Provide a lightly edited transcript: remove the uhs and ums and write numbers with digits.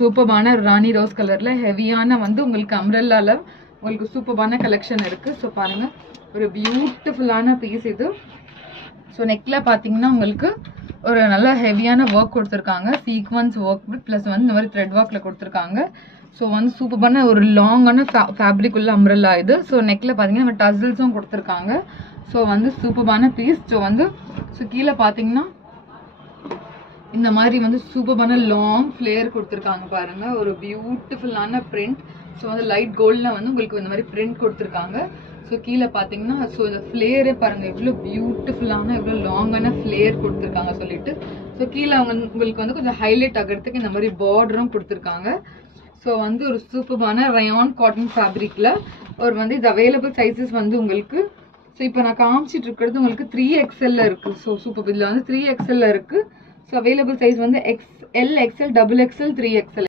சூப்பரான ராணி ரோஸ் கலர்ல ஹெவியான வந்து உங்களுக்கு அம்ரெல்லால உங்களுக்கு சூப்பரான கலெக்ஷன் இருக்கு. ஸோ பாருங்க ஒரு பியூட்டிஃபுல்லான பீஸ் இது. ஸோ நெக்ல பார்த்தீங்கன்னா உங்களுக்கு ஒரு நல்ல ஹெவியான ஒர்க் கொடுத்துருக்காங்க. சீக்வன்ஸ் ஒர்க் ப்ளஸ் வந்து இந்த மாதிரி த்ரெட் ஒர்க்கில் கொடுத்துருக்காங்க. ஸோ வந்து சூப்பரான ஒரு லாங்கான ஃபேப்ரிக் உள்ள அம்ரெல்லா இது. ஸோ நெக்கில் பார்த்தீங்கன்னா நம்ம டசல்ஸும் கொடுத்துருக்காங்க. ஸோ வந்து சூப்பரான பீஸ். ஸோ கீழே பார்த்தீங்கன்னா இந்த மாதிரி வந்து சூப்பரான லாங் ஃப்ளேர் கொடுத்துருக்காங்க பாருங்க. ஒரு பியூட்டிஃபுல்லான பிரிண்ட். ஸோ வந்து லைட் கோல்டில் வந்து உங்களுக்கு இந்த மாதிரி பிரிண்ட் கொடுத்துருக்காங்க. ஸோ கீழே பார்த்தீங்கன்னா ஸோ இந்த ஃப்ளேரே பாருங்க எவ்வளோ பியூட்டிஃபுல்லான எவ்வளோ லாங்கான ஃப்ளேர் கொடுத்துருக்காங்க சொல்லிட்டு. ஸோ கீழே உங்களுக்கு வந்து கொஞ்சம் ஹைலைட் ஆகிறதுக்கு இந்த மாதிரி பார்டரும் கொடுத்துருக்காங்க. ஸோ வந்து ஒரு சூப்பரான ரயான் காட்டன் ஃபேப்ரிக்கில் ஒரு வந்து இது அவைலபிள் சைஸஸ் வந்து உங்களுக்கு ஸோ இப்போ நான் காமிச்சிட்டு இருக்கிறது உங்களுக்கு 3XL இருக்குது. ஸோ சூப்பர் இதில் வந்து 3XL இருக்குது. ஸோ அவைலபிள் சைஸ் வந்து XL, XL, XXL, 3XL